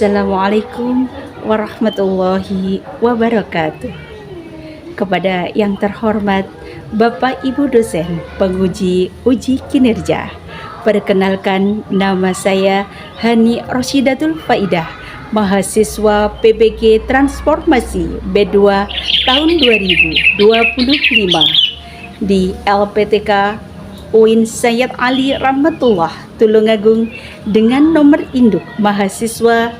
Assalamualaikum warahmatullahi wabarakatuh. Kepada yang terhormat Bapak Ibu dosen penguji uji kinerja, perkenalkan nama saya Hani Roshidatul Faidah, mahasiswa PPG Transformasi B2 tahun 2025 di LPTK UIN Sayyid Ali Rahmatullah Tulungagung dengan nomor induk mahasiswa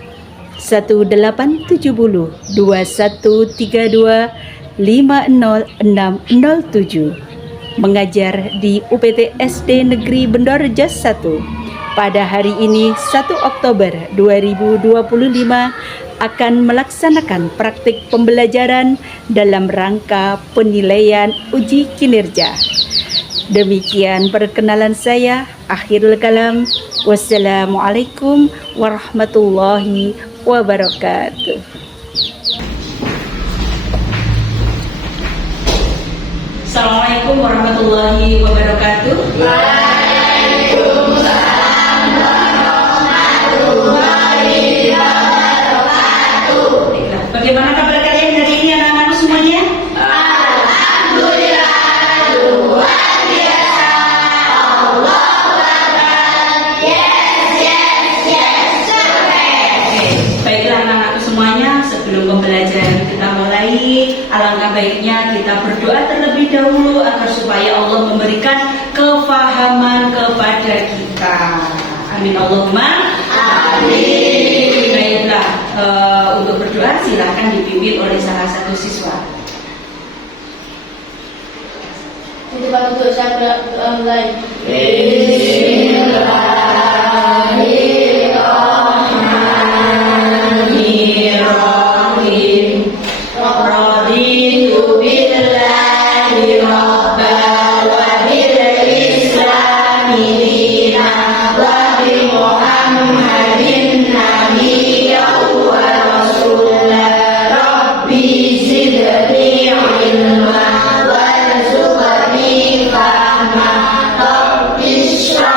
18702132500607, mengajar di UPT SD Negeri Bendorejo 1. Pada hari ini 1 Oktober 2025 akan melaksanakan praktik pembelajaran dalam rangka penilaian uji kinerja. Demikian perkenalan saya. Akhirul kalam. Wassalamualaikum warahmatullahi wabarakatuh. Assalamualaikum warahmatullahi wabarakatuh. Waalaikumsalam warahmatullahi wabarakatuh. Bagaimana kabar kalian hari ini anak-anakku semuanya? Alhamdulillah, luar biasa. Allahu Akbar. Yes, keren. Baiklah anak-anakku semuanya, sebelum pembelajaran kita mulai, alangkah baiknya kita berdoa terlebih dahulu agar supaya Allah memberikan kefahaman kepada kita. Amin Allahumma amin. Baiklah, untuk berdoa silakan dipimpin oleh salah satu siswa. Untuk saya mulai. Bismillahirrahmanirrahim. Raditu billahi rabban wa bil islami dinan wa bi Muhammadin nabiyyan wa rasulan. Rabbi zidni ilma warzuqni fahma. Rabbi shrah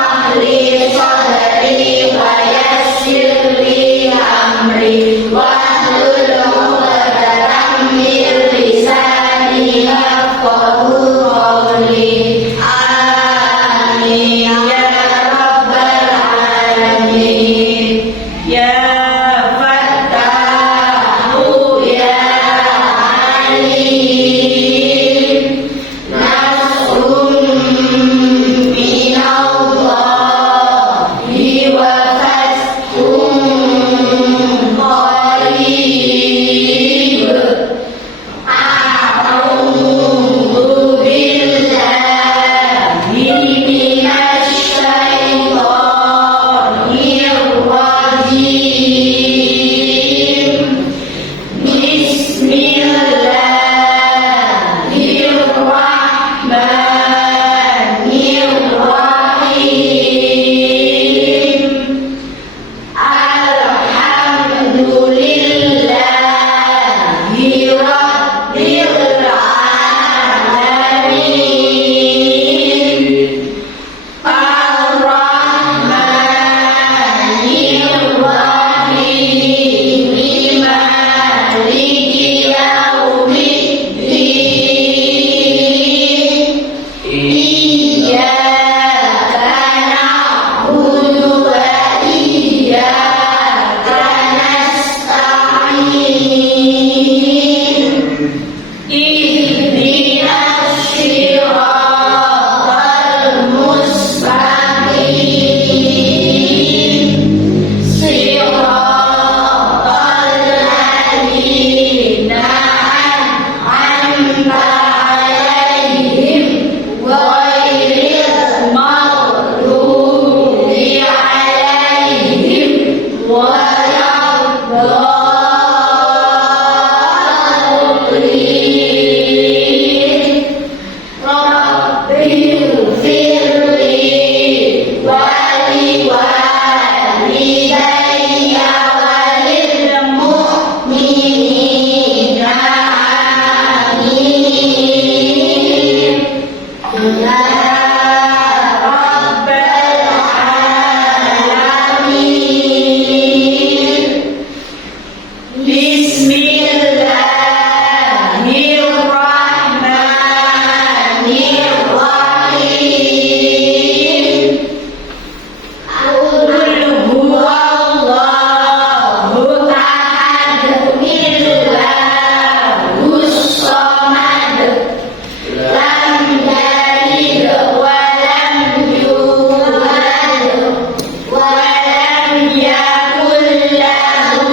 yakul lahu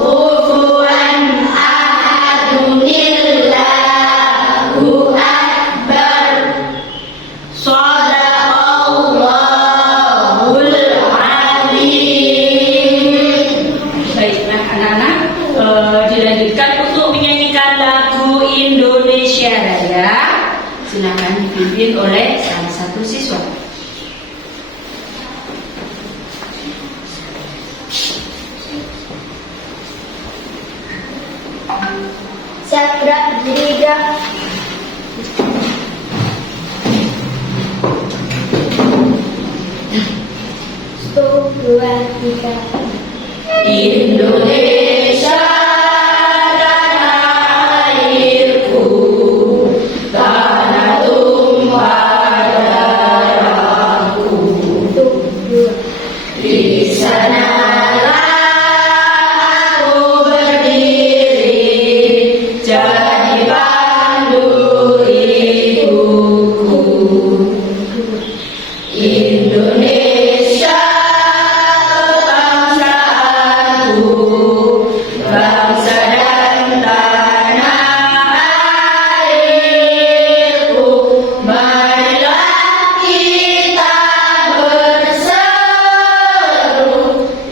kufuwan ahad. Allahu akbar. Shadaqallahul azim. Baik, nah anak-anak dilanjutkan untuk menyanyikan lagu Indonesia Raya. Silakan dipimpin oleh salah satu siswa. Sakra Driga. Satu, dua, tiga. Indonesia tanah airku, tanah tumpah darahku. Satu, dua. Di sanalah aku berdiri, jadi pandu ibuku. Indonesia bangsaku, bangsa dan tanah airku. Marilah kita berseru,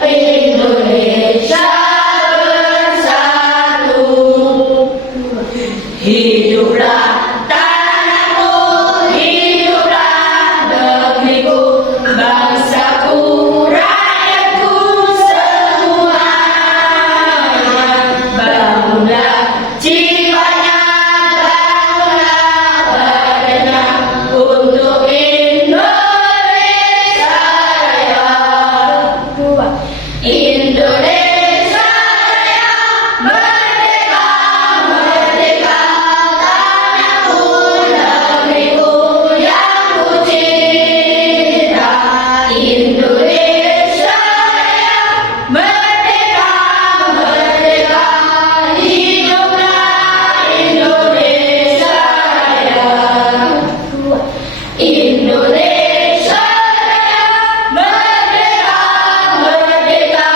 Indonesia bersatu. Hiduplah tanahku, hiduplah negeriku, bangsaku, rakyatku semuanya. Bangunlah jiwanya, bangunlah badannya untuk Indonesia Raya. Dua. Indonesia Raya, merdeka, merdeka, tanahku, negeriku yang ku cinta. Indonesia Raya, merdeka, merdeka, hiduplah Indonesia Raya. Dua. Indonesia Raya, merdeka, merdeka,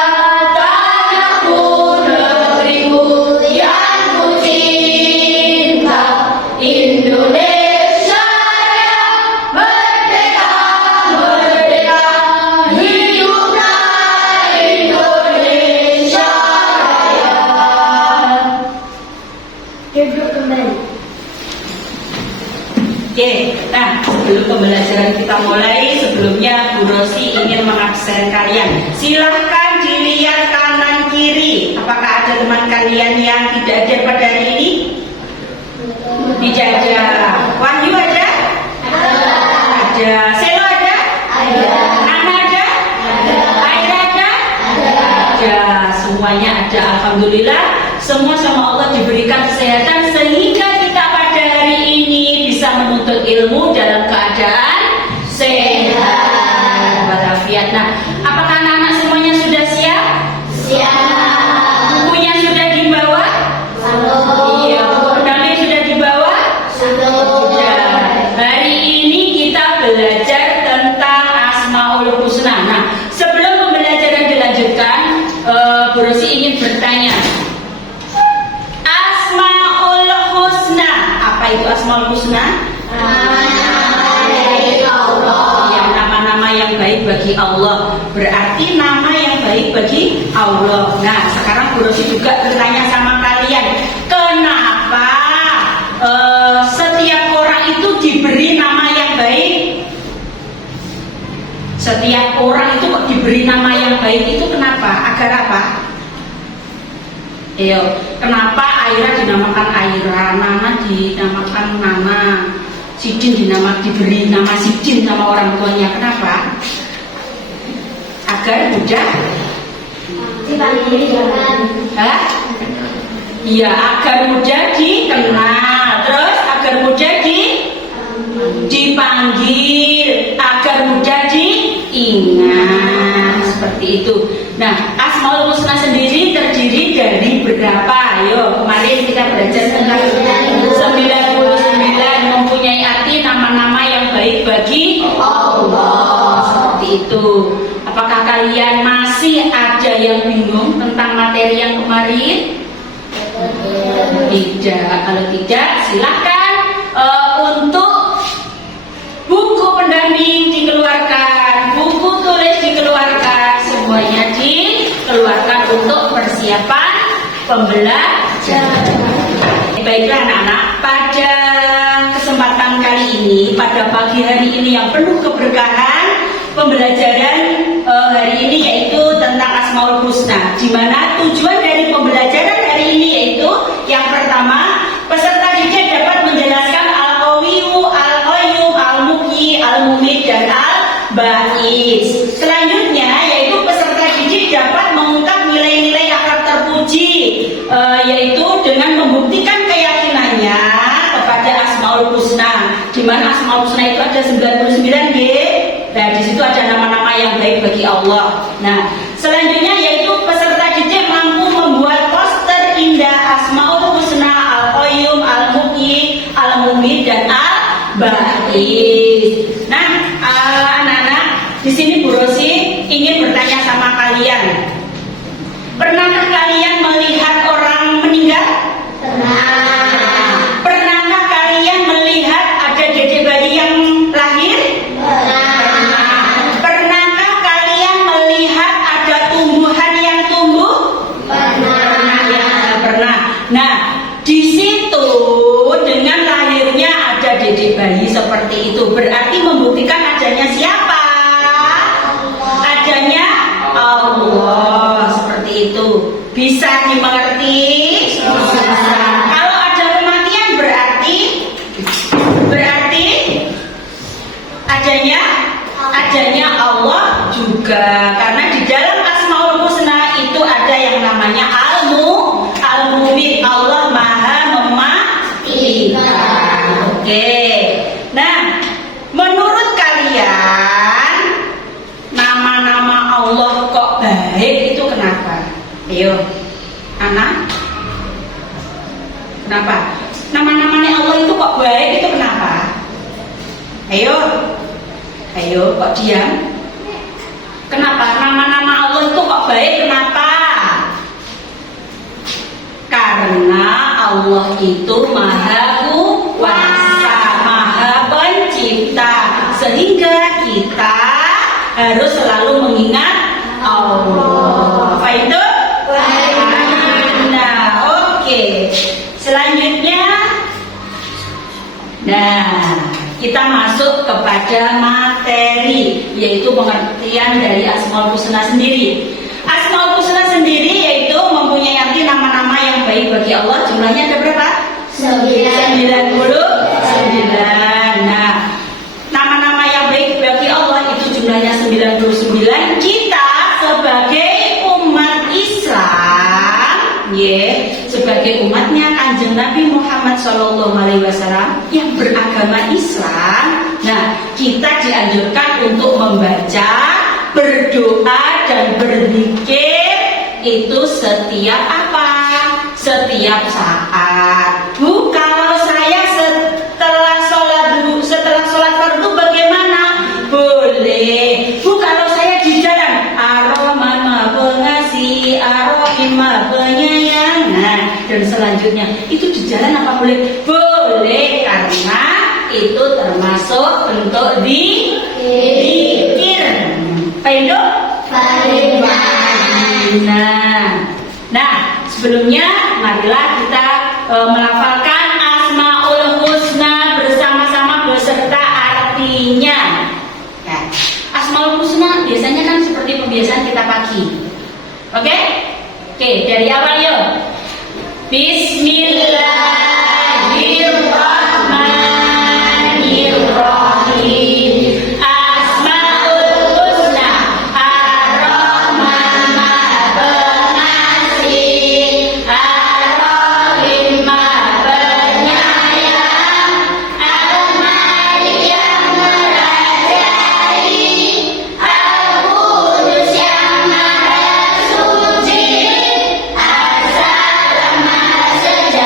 tanahku, negeriku yang ku cinta. Indonesia Raya, merdeka, merdeka, hiduplah Indonesia Raya. Duduk kembali. Oke, nah sebelum pembelajaran kita mulai, sebelumnya Bu Rosi ingin mengabsen kalian. Silahkan dilihat kanan kiri. Apakah ada teman kalian yang tidak hadir pada hari ini? Tidak ada. Wahyu ada? Ada. Selo ada? Nana ada? Aira ada? Ada. Semuanya ada. Alhamdulillah. Semua sama Allah diberikan kesehatan sehingga kita pada hari ini bisa menuntut ilmu dalam keadaan sehat walafiat. Nah, apakah anak-anak semuanya sudah siap? Siap. Bukunya sudah dibawa? Iya, buku pendamping sudah dibawa? Sudah. Hari ini kita belajar tentang Asmaul Husna. Nah, sebelum pembelajaran dilanjutkan, Bu Rosi ingin bertanya. Asmaul Husna, apa itu Asmaul Husna? Yang nama-nama yang baik bagi Allah. Berarti nama yang baik bagi Allah. Nah, sekarang Bu Rosi juga bertanya sama kalian, kenapa setiap orang itu diberi nama yang baik? Setiap orang itu kok diberi nama yang baik itu kenapa? Agar apa? Ayo, kenapa Aira dinamakan Aira, Nana dinamakan Nana, Sidin diberi nama Sidin sama orang tuanya? Kenapa? Agar mudah. Hah? Iya, agar mudah dikenal, terus agar mudah dipanggil, agar mudah diingat, seperti itu. Nah, Asmaul Husna sendiri terdiri dari berapa? Ayo, kemarin kita belajar tentang 99 mempunyai arti nama-nama yang baik bagi Allah. Seperti itu. Apakah kalian kalian masih ada yang bingung tentang materi yang kemarin? Tidak. Kalau tidak, silakan untuk buku pendamping dikeluarkan, buku tulis dikeluarkan, semuanya dikeluarkan untuk persiapan pembelajaran. Baiklah anak-anak, pada kesempatan kali ini, pada pagi hari ini yang penuh keberkahan, pembelajaran hari ini yaitu tentang Asmaul Husna, di mana tujuan dari pembelajaran hari ini yaitu yang pertama, peserta didik dapat menjelaskan Al-Qawiyu, Al-Qayyum, Al-Muhyi, Al-Mumit, dan Al-Ba'is. Selanjutnya yaitu peserta didik dapat mengungkap nilai-nilai akhlak terpuji, yaitu dengan membuktikan keyakinannya kepada Asmaul Husna, di mana Asmaul Husna itu ada 99 G. Nah, di situ ada nama-nama yang baik bagi Allah. Nah, selanjutnya yaitu peserta didik mampu membuat poster indah Asmaul Husna, Al-Qayyum, Al-Muhyi, Al-Mumit, dan Al-Ba'is. Nah, anak-anak, di sini Bu Rosi ingin bertanya sama kalian. Pernahkah kalian melihat orang meninggal? Pernah. Pernahkah kalian melihat ada dedek bayi yang lahir? Pernahkah kalian melihat ada tumbuhan yang tumbuh? Pernah. Ya, pernah. Nah, di situ dengan lahirnya ada dedek bayi seperti itu berarti membuktikan adanya siapa? Adanya Allah. Seperti itu. Bisa dimengerti? Bisa. Kalau ada kematian berarti adanya Allah juga, karena di dalam Asmaul Husna itu ada yang namanya Al-Mumit, Allah Maha Mematikan. Oke. Nah, menurut kalian nama-nama Allah kok baik itu kenapa? Ayo, anak. Kenapa? Nama-namanya Allah itu kok baik itu kenapa? Ayo, kok diam? Kenapa? Nama-nama Allah itu kok baik, kenapa? Karena Allah itu Maha Kuasa, Maha Pencipta, sehingga kita harus selalu mengingat Allah. Apa itu? Nah, oke. Selanjutnya, kita masuk kepada materi, yaitu pengertian dari Asmaul Husna sendiri. Asmaul Husna sendiri yaitu mempunyai arti nama-nama yang baik bagi Allah. Jumlahnya ada berapa? 99. Nah, nama-nama yang baik bagi Allah itu jumlahnya 99. Kita sebagai umat Islam, sebagai umatnya Kanjeng Nabi Muhammad SAW yang beragama Islam, nah kita dianjurkan untuk membaca, berdoa, dan berzikir itu setiap apa? Setiap saat. Bu, kalau saya setelah sholat fardu bagaimana? Boleh. Bu, kalau saya di jalan, Ar-Rahman Maha Pengasih, Ar-Rahim Maha Penyayang. Nah, dan selanjutnya itu di jalan apa boleh? Boleh, karena itu termasuk bentuk zikir. Paindo? Nah, sebelumnya marilah kita melafalkan Asmaul Husna bersama-sama beserta artinya. Nah, Asmaul Husna biasanya kan seperti pembiasaan kita pagi. Oke, dari awal yuk. Bismillahirrahmanirrahim. Asmaul Husna, Ar-Rahman Maha Pengasih, Ar-Rahim Maha Penyayang, Al-Malik yang merajai, Al-Qudus yang maha suci, As-Salam maha sejahtera.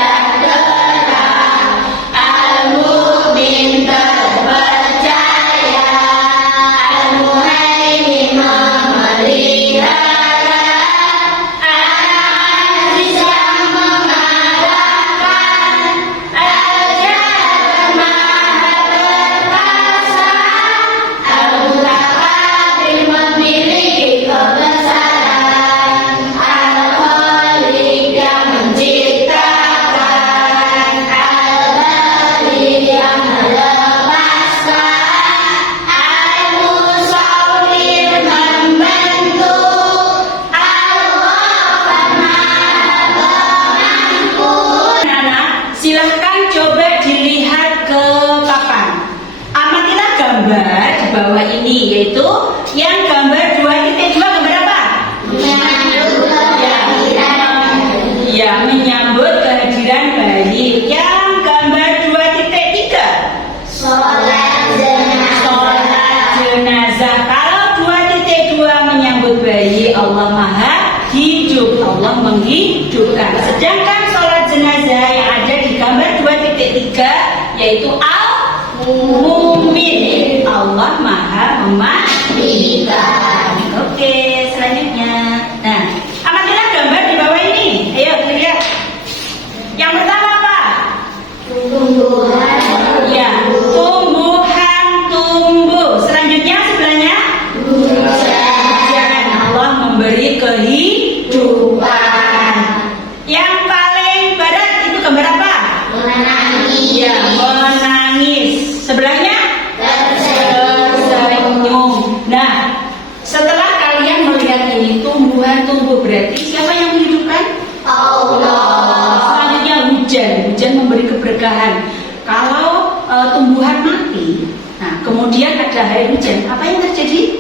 yaitu yang gambar 2.2 gambar apa? Ya, menyambut kehadiran bayi. Yang gambar 2.3 Sholat jenazah. sholat jenazah. Kalau 2.2 menyambut bayi, Allah Maha hidup, Allah menghidupkan. Sedangkan sholat jenazah yang ada di gambar 2.3 yaitu al-mumin, Allah Maha mematikan. Oke, selanjutnya. Nah, amatilah gambar di bawah ini. Ayo kita lihat. Yang pertama apa? Tumbuhan. Ya, tumbuhan tumbuh. Selanjutnya sebelahnya hujan. Allah memberi kehidupan. Yang paling barat itu gambar apa? Menangis. Ya, menangis. Sebelahnya tersenyum. Nah, setelah kalian melihat ini tumbuhan tumbuh, berarti siapa yang menghidupkan? Allah. Selanjutnya hujan. Hujan memberi keberkahan. Kalau tumbuhan mati, nah kemudian ada air hujan, apa yang terjadi?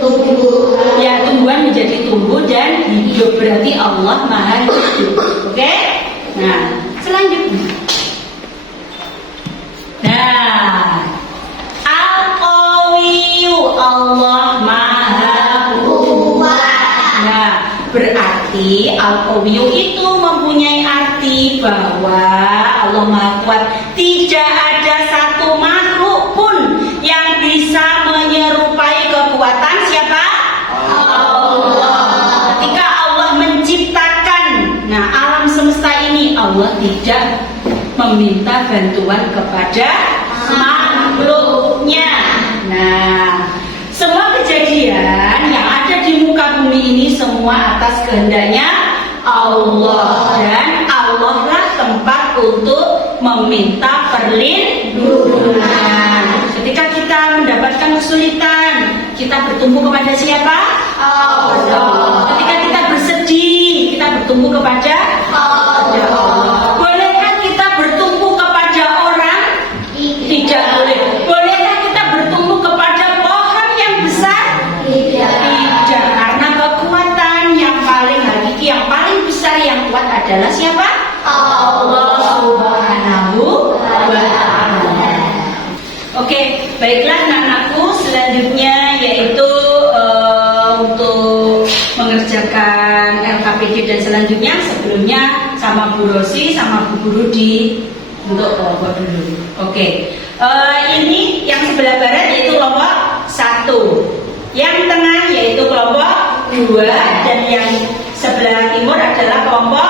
Tumbuhan. Ya, tumbuhan menjadi tumbuh dan hidup, berarti Allah Maha hidup. Oke? Nah, selanjutnya. Nah, Al-Qawiyyu, Allah Maha Kuat. Nah, berarti Al-Qawiyyu itu mempunyai arti bahwa Allah Maha Kuat. Tidak ada satu makhluk pun yang bisa menyerupai kekuatan siapa? Allah. Ketika Allah menciptakan alam semesta ini, Allah tidak meminta bantuan kepada makhluknya. Nah, semua kejadian yang ada di muka bumi ini semua atas kehendaknya Allah, dan Allah lah tempat untuk meminta perlindungan. Ketika kita mendapatkan kesulitan, kita bertumbuh kepada siapa? Allah. Ketika kita bersedih, kita bertumbuh kepada Allah. Bolehkah kita bertumbuh kepada orang? Tidak boleh. Bolehkah kita bertumbuh kepada pohon yang besar? Tidak, karena kekuatan yang paling hakiki, yang paling besar, yang kuat adalah siapa? Allah Subhanahu wa ta'ala. Oke, baiklah anak-anakku, selanjutnya yaitu untuk mengerjakan LKPD dan selanjutnya, sebelumnya sama Bu Rosi sama Bu Guru di untuk kelompok dulu. Oke, ini yang sebelah barat yaitu kelompok 1, yang tengah yaitu kelompok 2, dan yang sebelah timur adalah kelompok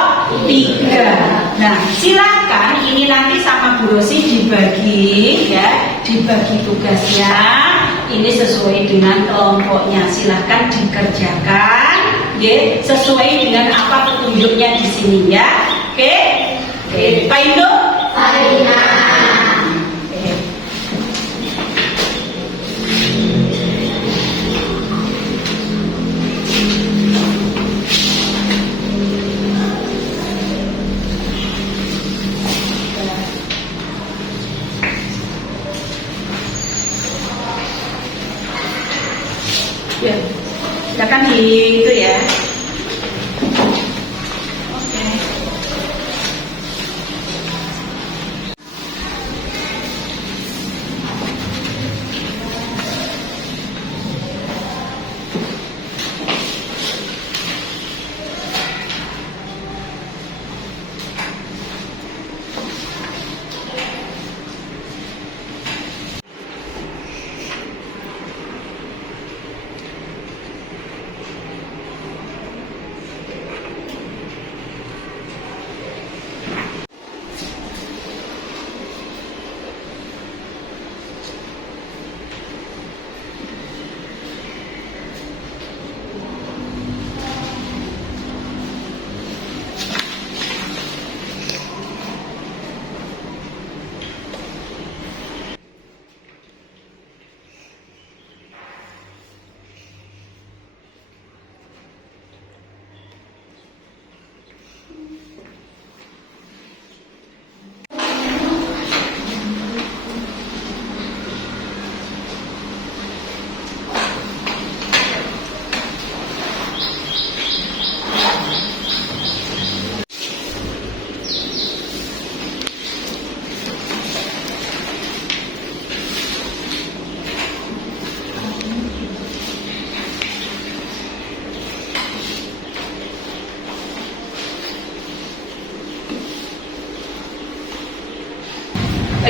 3. Nah, silakan ini nanti sama Bu Rosi dibagi ya, dibagi tugasnya. Ini sesuai dengan kelompoknya. Silakan dikerjakan, ya, sesuai dengan apa petunjuknya di sini ya. Oke, Pak Indo. Ya, silakan di itu ya. Oke.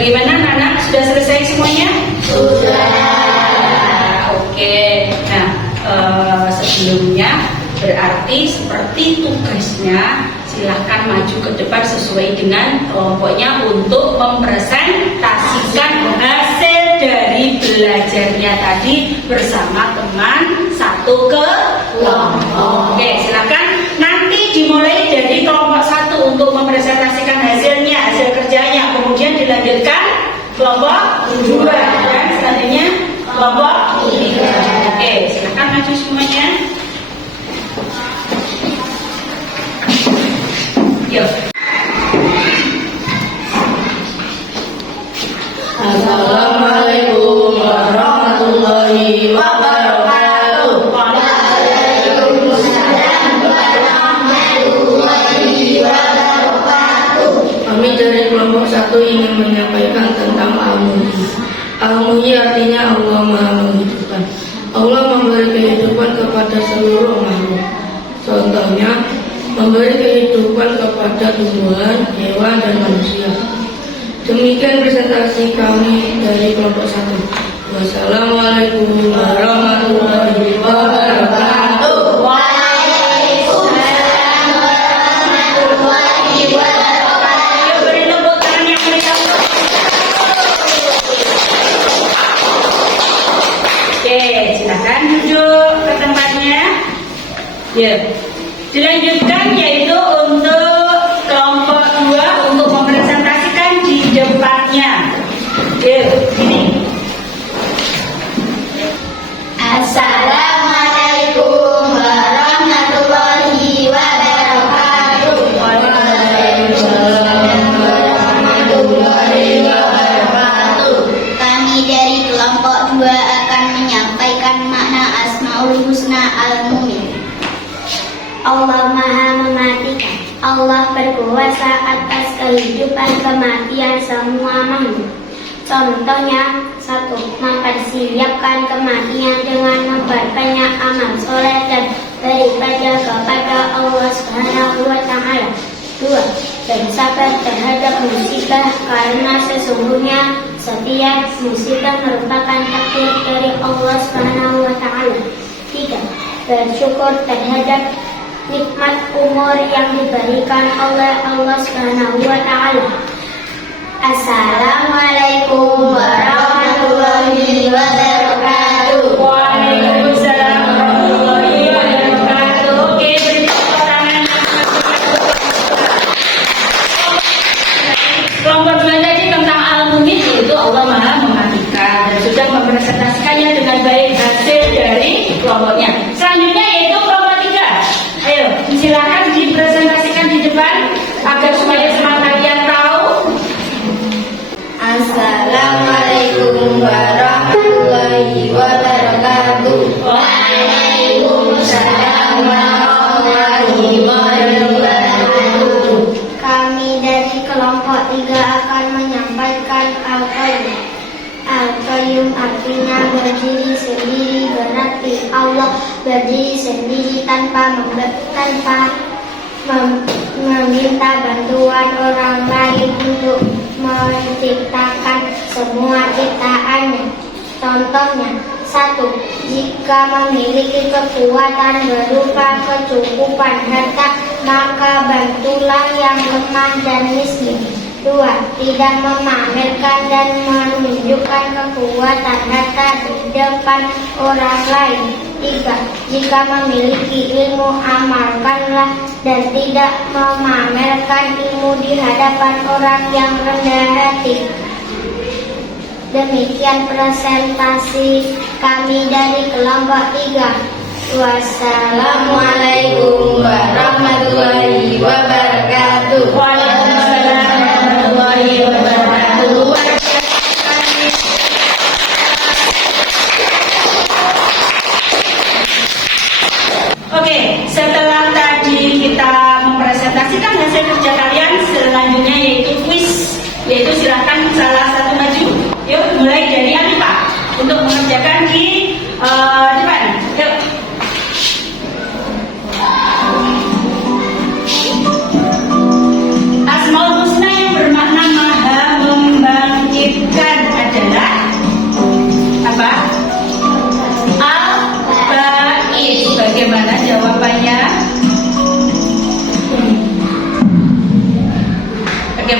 Bagaimana anak-anak, sudah selesai semuanya? Oke. Nah, sebelumnya berarti seperti tugasnya, silahkan maju ke depan sesuai dengan kelompoknya untuk mempresentasikan hasil dari belajarnya tadi bersama teman satu kelompok. Oke, silakan nanti dimulai dari kelompok 1 untuk mempresentasikan hasilnya, hasil kerjanya, kemudian dilanjutkan kelompok 2 dan selanjutnya kelompok 3. Oke, silakan maju semuanya. Yuk. Assalamualaikum warahmatullahi wabarakatuh. Waalaikumsalam warahmatullahi wabarakatuh. Kami dari kelompok 1 ingin menyampaikan tentang Al-Muhyi. Al-Muhyi artinya Allah Maha Menghidupkan. Allah memberi kehidupan kepada seluruh makhluk. Contohnya, memberi kehidupan kepada tumbuhan, hewan, dan manusia. Demikian presentasi kami dari kelompok 1. Wassalamualaikum warahmatullahi wabarakatuh. Waalaikumsalam warahmatullahi wabarakatuh. Ayo beri tepuk tangan yang meriah. Oke, silakan duduk ke tempatnya. Ya. Dilanjutkan yaitu untuk kelompok 2 untuk mempresentasikan di depannya. Yuk, ini. Assalamualaikum warahmatullahi wabarakatuh. Waalaikumsalam warahmatullahi wabarakatuh. Kami dari kelompok 2 akan menyampaikan makna Asmaul Husna Al-Mu'min. Allah Maha Mematikan. Allah berkuasa atas kehidupan kematian semua makhluk. Contohnya, 1. Mempersiapkan kematian dengan memperbanyak amal soleh dan beribadah kepada Allah Subhanahu wa Ta'ala. 2. Bersabar terhadap musibah karena sesungguhnya setiap musibah merupakan takdir dari Allah Subhanahu wa Ta'ala. 3. Bersyukur terhadap nikmat umur yang diberikan oleh Allah Subhanahu wa Ta'ala. Assalamualaikum warahmatullahi wabarakatuh. Waalaikumsalam warahmatullahi wabarakatuh. Oke, beri tepuk tangan. Kelompok 2 tadi tentang Al-Mu'min, yaitu Allah Maha Mematikan, dan sudah mempresentasikannya dengan baik hasil dari kelompoknya. Selanjutnya yaitu kelompok 3. Ayo, silakan dipresentasikan di depan agar supaya semua kalian tahu. Assalamualaikum warahmatullahi wabarakatuh. Waalaikumsalam warahmatullahi wabarakatuh. Kami dari kelompok 3 akan menyampaikan Al-Qayyum. Al-Qayyum artinya berdiri sendiri, berarti Allah berdiri sendiri tanpa meminta bantuan orang lain untuk menciptakan semua ciptaannya. Contohnya, 1. Jika memiliki kekuatan berupa kecukupan harta, maka bantulah yang lemah dan miskin. 2. Tidak memamerkan dan menunjukkan kekuatan harta di depan orang lain. 3. Jika memiliki ilmu, amalkanlah dan tidak memamerkan ilmu di hadapan orang yang rendah hati. Demikian presentasi kami dari kelompok 3. Wassalamualaikum warahmatullahi wabarakatuh. Waalaikumsalam warahmatullahi wabarakatuh. Oke, setelah tadi kita mempresentasikan hasil kerja kalian, selanjutnya yaitu quiz, yaitu silakan salah satu maju. Yuk, mulai dari Anifah untuk mengerjakan di depan. Yuk. Asmaul Husna yang bermakna Maha Membangkitkan.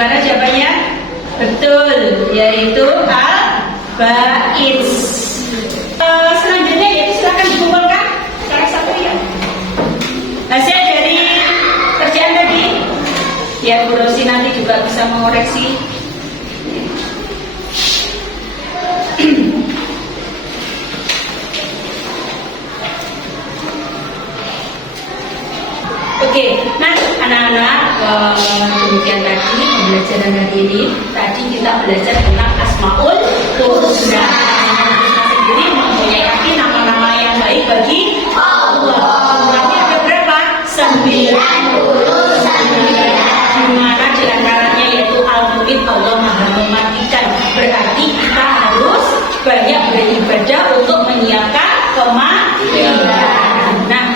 Bagaimana jawabannya? Betul, yaitu al-ba'id. Selanjutnya yaitu silakan dikumpulkan salah satu ya. Hasil dari kerjaan tadi, ya Bu Rosi nanti juga bisa mengoreksi. Oke, nah anak-anak, demikian tadi pembelajaran hari ini. Tadi kita belajar tentang Asmaul Husna. Sendiri mempunyai arti nama-nama yang baik bagi Allah. Tapi ada berapa? 99. Dimana diantaranya yaitu Al-Mu'id, Allah Maha Mematikan. Berarti kita harus banyak beribadah untuk menyiapkan kematian. Nah,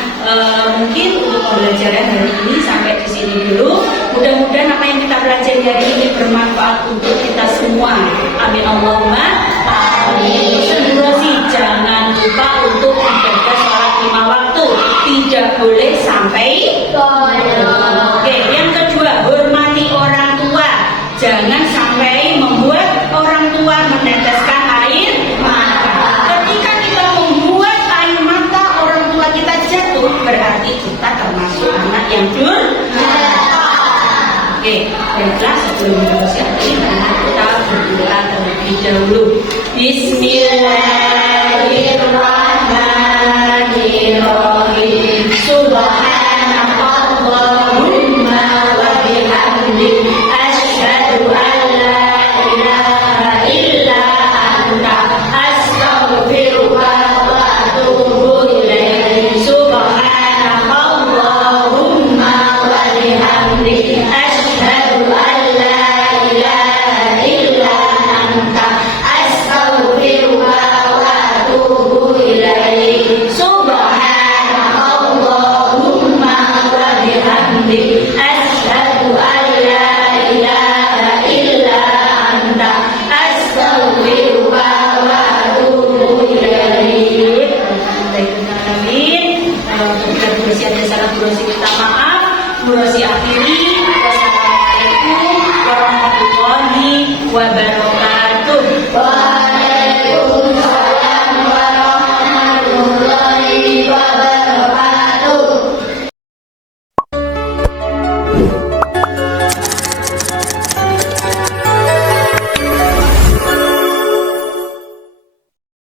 mungkin untuk pembelajaran hari ini sampai di sini dulu. Mudah-mudahan apa yang kita pelajari hari ini bermanfaat untuk kita semua. Amin Allahumma amin. Sih, jangan lupa untuk menjaga sholat 5 waktu. Tidak boleh sampai bolong. Oke, yang kedua, hormati orang tua. Jangan sampai membuat orang tua meneteskan air mata. Ketika kita membuat air mata orang tua kita jatuh, berarti kita termasuk anak yang durhaka. Oke, baiklah sebelum mempersiapkan kita berdoa terlebih dahulu. Bismillahirrahmanirrahim. Subhanakallahumma wa bihamdik, asyhadu an la ilaha illa anta, astaghfiruka wa atubu ilaik. Subhanakallahumma wa bihamdik, asyhadu an la ilaha illa anta, astaghfiruka wa atubu ilaik. Subhanakallahumma wa bihamdik, asyhadu an la ilaha illa anta, astaghfiruka wa atubu ilaik. Amin. Untuk Bu Rosi ada salah Bu Rosi minta maaf. Bu Rosi akhiri. Wassalamualaikum warahmatullahi wabarakatuh.